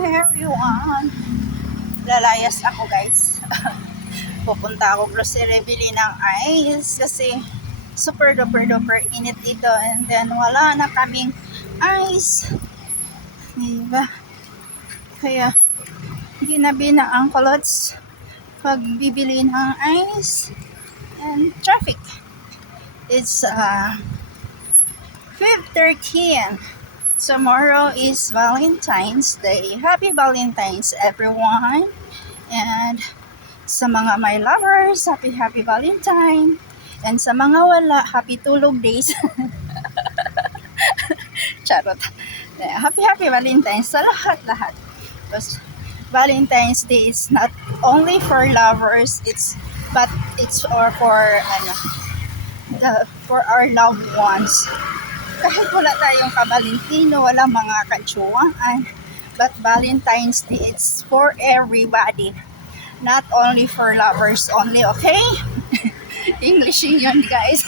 everyone! Lalayas ako guys. Pupunta ako grocery bili ng ice kasi super duper duper init ito, and then wala na kaming ice. Diba? Kaya ginabi na ang kulots pagbibili ng ice and traffic. It's 5:13. Tomorrow is Valentine's Day. Happy Valentine's everyone. And sa mga my lovers, happy Valentine. And sa mga wala, happy tulog days. Charot. Happy Valentine's sa lahat-lahat. Because Valentine's Day is not only for lovers, but it's for for our loved ones. Kahit wala tayong kabalintino, wala mga katsuwaan, but Valentine's Day, it's for everybody. Not only for lovers only, okay? Englishing yun, guys.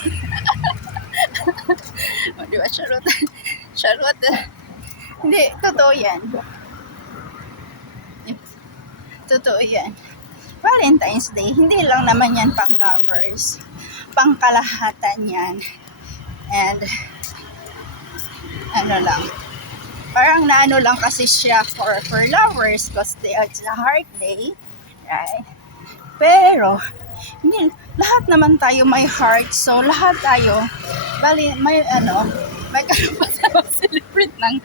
Di ba, charot? Charot. Hindi, totoo yan. Totoo yan. Valentine's Day, hindi lang naman yan pang lovers. Pang kalahatan yan. And ano lang, parang naano lang kasi siya for lovers because it's a heart day, right? Pero hindi, lahat naman tayo may heart, so lahat tayo may karapatan mag-celebrate ng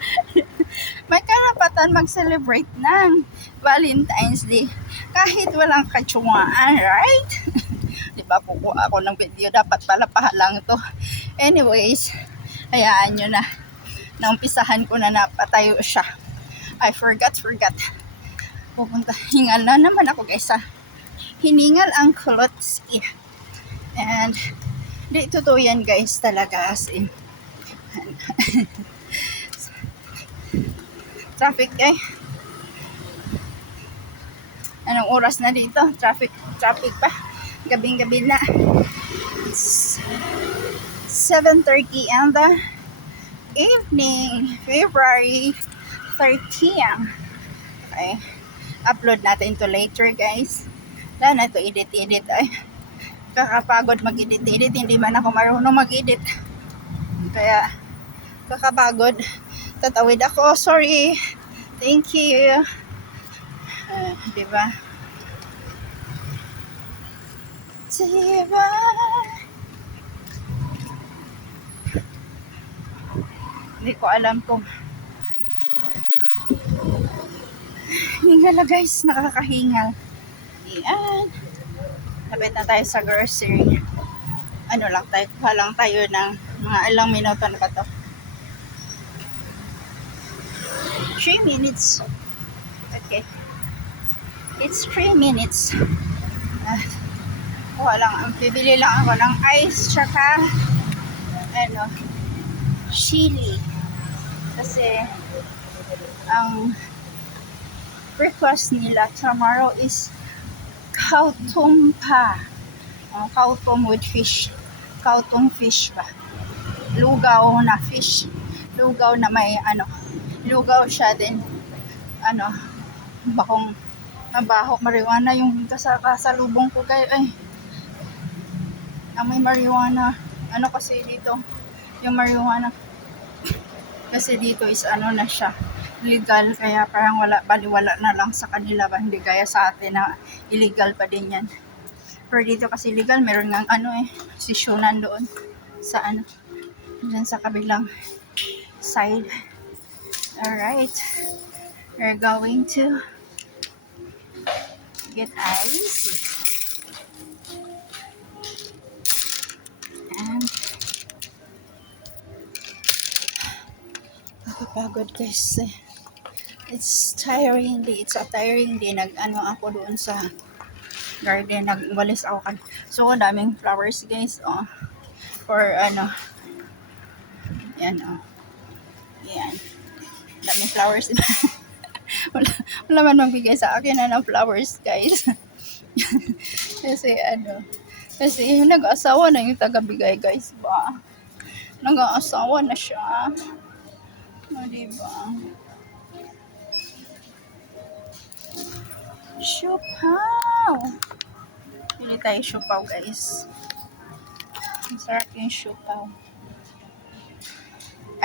may karapatan mag-celebrate ng Valentine's Day kahit walang katsuwaan, right? Diba, kukuha ako ng video, dapat pala pahalang to. Anyways, hayaan nyo na. Naumpisahan ko na napatayo siya. I forgot. Pupunta. Hingal na naman ako guys ha. Hiningal ang Kulotski. And di totoo yan guys talaga, as in. Traffic eh. Anong oras na dito? Traffic pa. Gabing-gabi na. It's 7:30 and evening, February 13. Okay. Upload natin to later guys. Wala na to edit ay. Kakapagod mag-edit. Hindi man ako marunong mag-edit. Kaya kakapagod. Tatawid ako. Sorry. Thank you. Diba? Hindi ko alam kung hingal guys, nakakahingal. Ayan. Lapit na tayo sa grocery. Kuha lang tayo ng mga ilang minuto na ba to? 3 minutes. Okay. It's 3 minutes. Bibili lang ako ng ice tsaka chili. Kasi ang breakfast nila tomorrow is kautum pa. Kautum with fish. Kautum fish ba? Lugaw na fish. Lugaw na may lugaw siya din. Mabaho, marijuana yung kasalubong ko kayo ay. May marijuana. Kasi dito yung marijuana kasi dito is na siya legal, kaya parang baliwala na lang sa kanila ba, hindi kaya sa atin na illegal pa din yan. Pero dito kasi legal, meron ngang sisyonan doon sa dyan sa kabilang side. Alright, we're going to get ice. And pagod guys. It's tiring day. It's a tiring day. Ako doon sa garden. Nagwalis ako so daming flowers guys. For yan yan. Daming flowers. wala man magbigay sa akin ng flowers guys. Kasi nag-asawa na yung taga-bigay guys ba. Nag-asawa na siya. Diba? Siupaw! Pili tayo siupaw, guys. Masarap yung siupaw.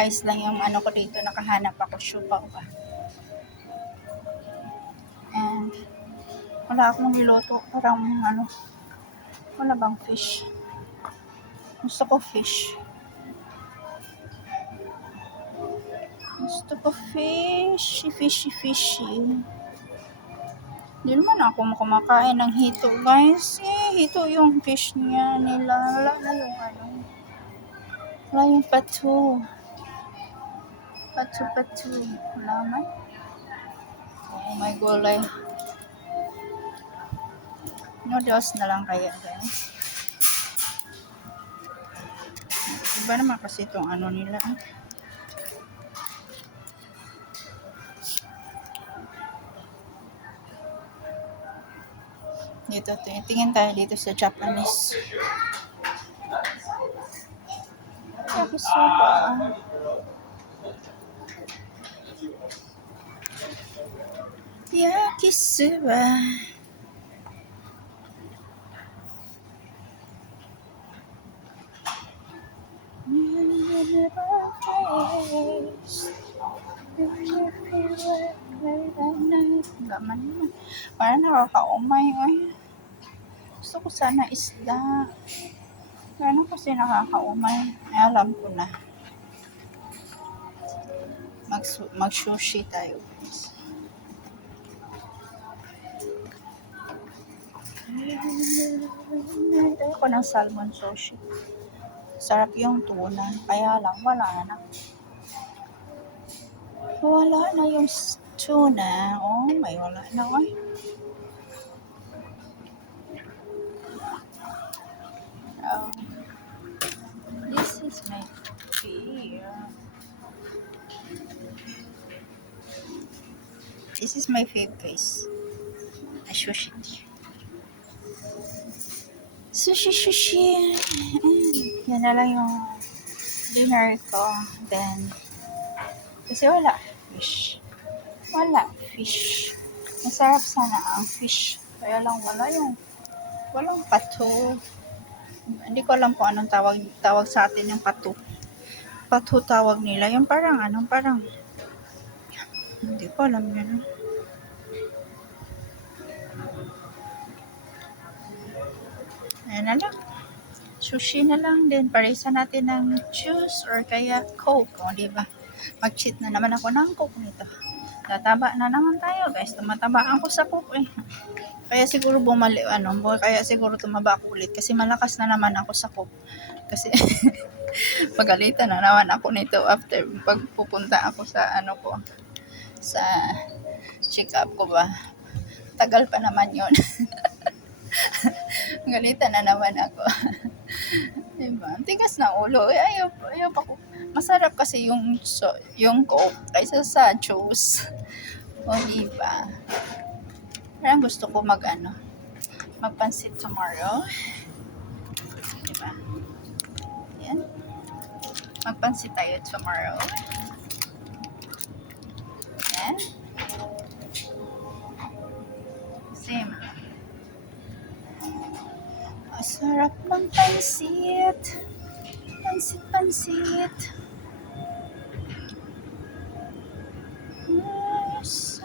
Ice lang yung ano ko dito. Nakahanap ako siupaw ba. And wala akong niloto. Parang ano, wala bang fish? Gusto ko fish. Gusto ko fishy. Hindi naman ako kumakain ng hito, guys. Hito yung fish niya nila. Wala na yung ano. Wala yung patu. Patu. Wala man. Oh my gulay. Noodles na lang kaya, guys. Iba naman kasi itong ano nila. Dito, tingin tayo dito sa Japanese. Yakisoba. Yakisoba. Gaman naman. Parang nakakaumay. Gusto ko sana isda. Ano kasi nakakaumay. Ay, alam ko na. Mag-sushi tayo. Tayo ko ng salmon sushi. Sarap yung tuna. Kaya lang, wala na. Wala na yung tuna. Oh, may wala na. Oh. This is my fear. This is my favorite, guys. Sushi. Sushi. Yan na lang yung dinner ko. Then, kasi wala fish. Masarap sana ang fish. Kaya lang walang pato. Hindi ko alam kung anong tawag sa atin yung pato. Pato tawag nila. Yung parang hindi ko alam yun. Ayan na lang. Sushi na lang din. Parisa natin ng juice or kaya Coke. O, diba? Mag-cheat na naman ako ng Coke nito. Tataba na naman tayo, guys. Tumatabaan ko sa Coke eh. Kaya siguro kaya siguro tumaba ako ulit. Kasi malakas na naman ako sa Coke. Kasi pagalitan na naman ako nito after pagpupunta ako sa sa check-up ko ba. Tagal pa naman yun. Galitan na naman ako. Diba? Tigas na ulo. Ayaw pa ko. Masarap kasi yung Coke kaysa sa juice. O diba? Parang gusto ko magpansit tomorrow. Diba? Yan. Magpansit tayo tomorrow. Yan. Same. Masarap ng pansit. Pansit. So,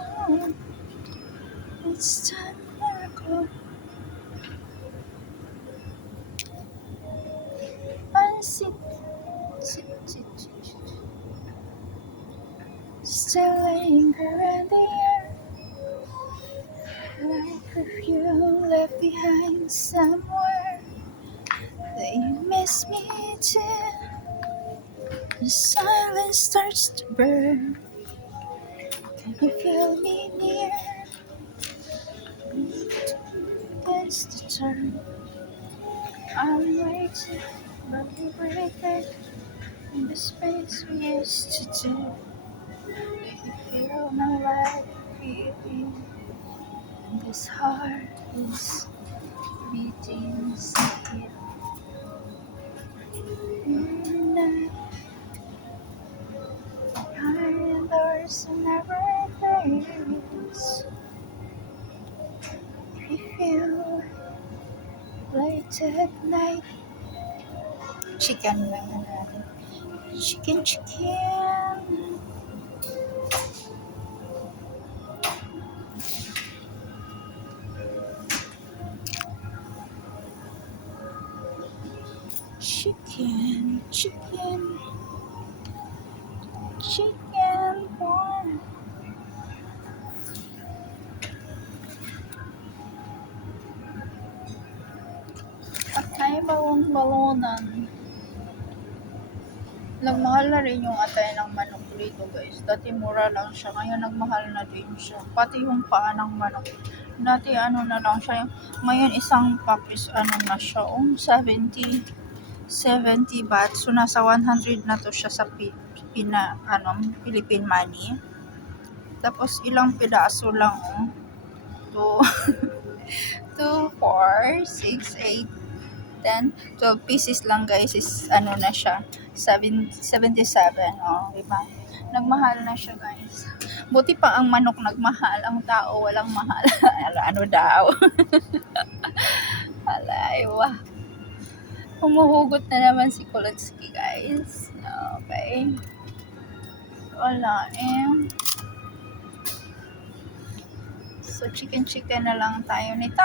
it's time to go. Pansit. Still linger in the air, like perfume left behind somewhere. That you miss me too. The silence starts to burn. Can you feel me near? It's the turn. I'm waiting, but we break back in the space we used to do. Make you feel my life beating, and this heart is beating still. Behind doors and never face. at night. Chicken lang natin. Chicken. Chicken porn. Atay balon-balonan. Nagmahal na rin yung atay ng manok dito guys. Dati mura lang siya. Ngayon nagmahal na din siya. Pati yung paa ng manok. Dati ano na lang siya. Ngayon isang pack is ano na siya. 70 baht. So nasa 100 na to siya sa Philippine money. Tapos ilang piraso lang 2, 4, 6, 8, 10, 12 pieces lang guys is ano na siya 77. Diba? Nagmahal na siya guys. Buti pa ang manok nagmahal, ang tao walang mahal. Ano daw? Alaywa. Humuhugot na naman si Kolotsky guys. Okay. Wala So chicken na lang tayo nito.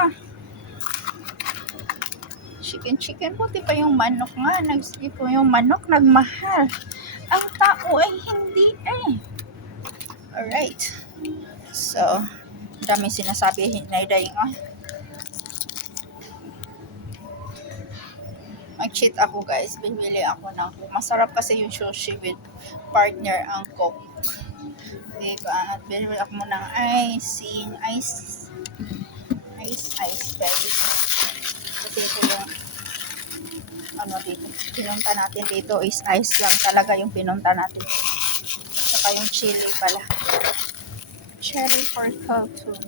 Chicken. Buti pa yung manok nga. Yung manok nagmahal. Ang tao ay hindi Alright. So, dami sinasabi hinayday nga. Mag-cheat ako guys. Binili ako ng Coke. Masarap kasi yung sushi with partner ang Coke. Diba? At binili ako mo ng ice, baby. Kasi ito yung dito. Pinunta natin dito is ice lang talaga yung pinunta natin. Saka yung chili pala. Cherry for cartoon.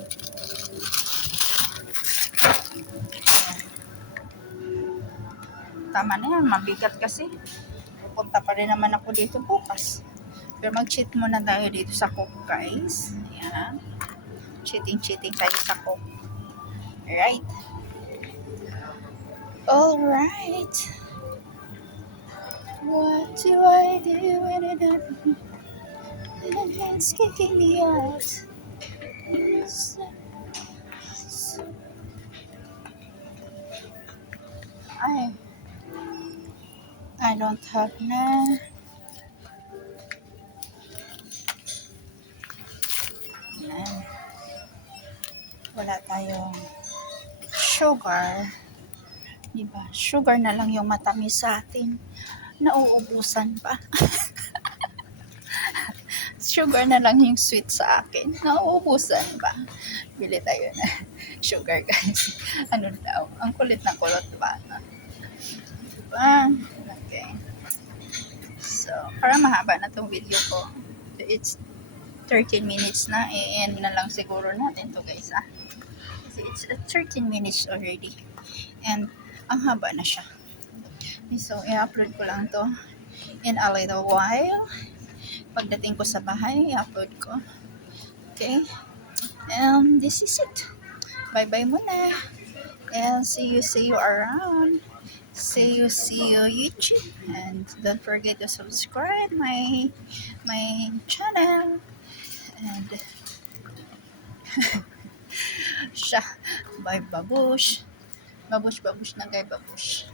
Tama na yan. Mabigat kasi. Pupunta pa rin naman ako dito bukas. Pero mag-cheat muna tayo dito sa Coke guys. Ayan. Cheating tayo sa Coke. Alright. What do I do when it's kicking me out? I don't have na. Wala tayong sugar. Diba? Sugar na lang yung matamis sa atin. Nauubusan pa. Sugar na lang yung sweet sa akin. Nauubusan pa. Bili tayo na sugar guys. Ano daw? Ang kulit na kulot ba? Diba? Okay. So, para mahaba na tong video ko. It's 13 minutes na. I-end na lang siguro natin to guys Kasi it's 13 minutes already. And ang haba na siya. So, i-upload ko lang to in a little while. Pagdating ko sa bahay, i-upload ko. Okay? And this is it. Bye-bye muna. And see you around. See you YouTube. And don't forget to subscribe my channel. And siya. Bye babush. Babush na guy, babush.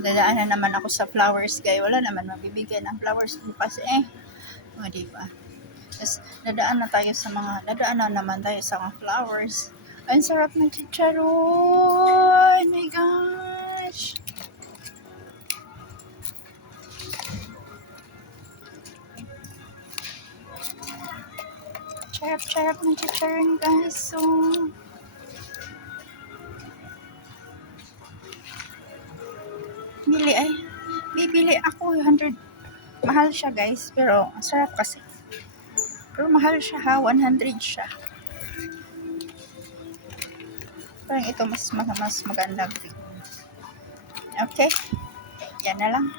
Dadaan na naman ako sa flowers guy. Wala naman mabibigyan ng flowers bukas diba? Tapos dadaan na naman tayo sa mga flowers. Ang sarap ng chicharon. Oh my gosh. Charap ng chicharon guys. So bibili ako 100. Mahal siya guys, pero ang sarap kasi. Pero mahal siya 100 siya. Parang ito mas maganda. Okay? Yan na lang.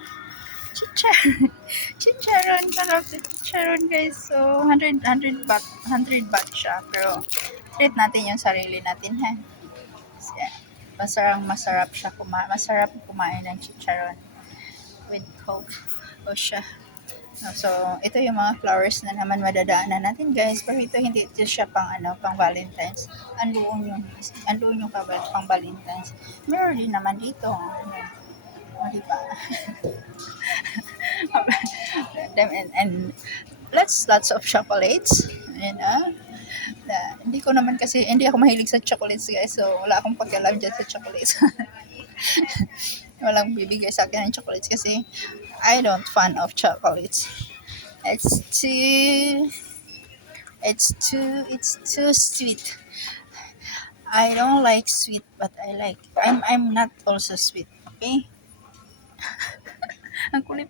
Chicharon. Sarap sa chicharon guys. So 100 baht siya. Pero treat natin yung sarili natin So, masarap siya masarap kumain ng chicharon with Coke. O siya. So, ito yung mga flowers na naman madadaanan natin, guys. Pero hindi ito siya pang Valentine's. Andoon yung pang Valentine's. Meron din naman dito. O, diba? and lots of chocolates. Hindi ako mahilig sa chocolates, guys. So, wala akong pakialam dyan sa chocolates. Walang bibigay sa akin ng chocolates kasi I don't fan of chocolates. It's too sweet. I don't like sweet, but I'm not also sweet. Okay? ang kulit,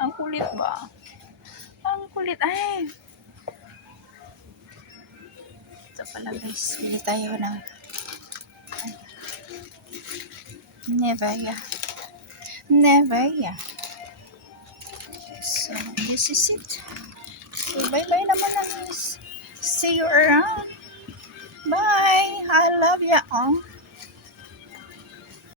ang kulit ba? Ang kulit ay. Ito pala, guys. Bili tayo ng Nevia. So, this is it. So, bye-bye naman na, guys. See you around. Bye. I love ya all.